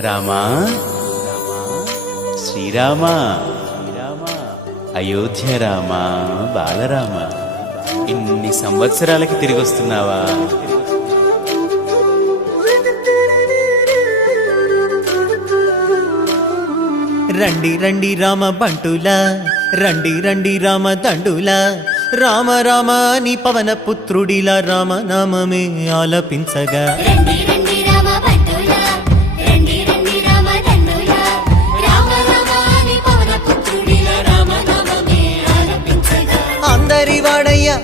రామా? శ్రీరామా? అయోధ్య రామా? బాలరామ? ఇన్ని సంవత్సరాలకి తిరిగి వస్తున్నావా? రండి రండి రామ బంటుల. రండి రండి రామ దండుల. రామ రామ అని పవన పుత్రుడిలా రామ నామమే ఆలపించగా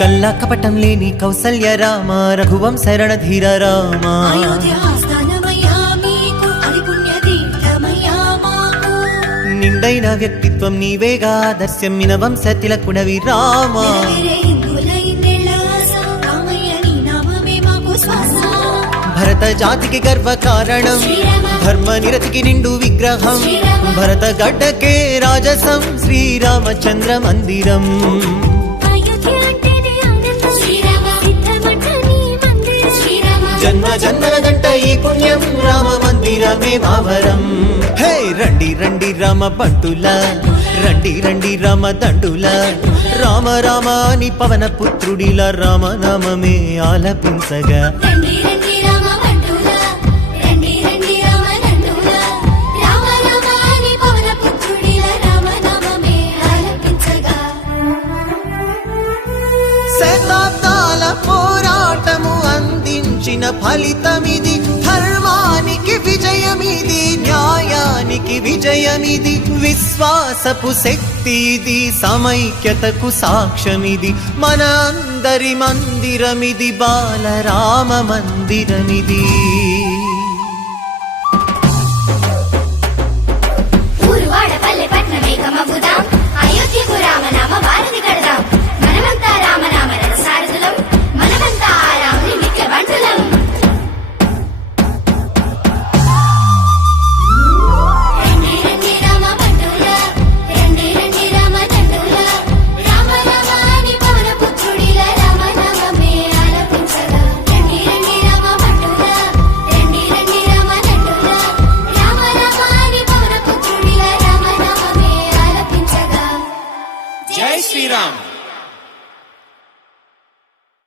కల్లా కపటం లేని కౌసల్య రామ రఘువం శరణ ధీర రామ. నిండైన వ్యక్తిత్వం నీవేగా రామ. రామయ్య నీ నామమే మాకు శ్వాస భరత జాతికి గర్వ కారణం ధర్మ నిరతికి నిండు విగ్రహం. భరత గడ్డకే రాజసం శ్రీరామచంద్ర మందిరం. జన్మ జన్మల గంట ఈ పుణ్యం. రామ మందిరమే మావరం. హే రండి రండి రామ బంటుల రండి రండి రామ దండుల. రామ రామ అని పవన పుత్రుడిలా రామ నామమే ఆలపించగా అందించిన ఫలితమిది. ధర్మానికి విజయమిది న్యాయానికి విజయమిది విశ్వాసపు శక్తి ఇది సమైక్యతకు సాక్ష్యమిది. మన అందరి మందిరమిది బాలరామ మందిరమిది. Ram.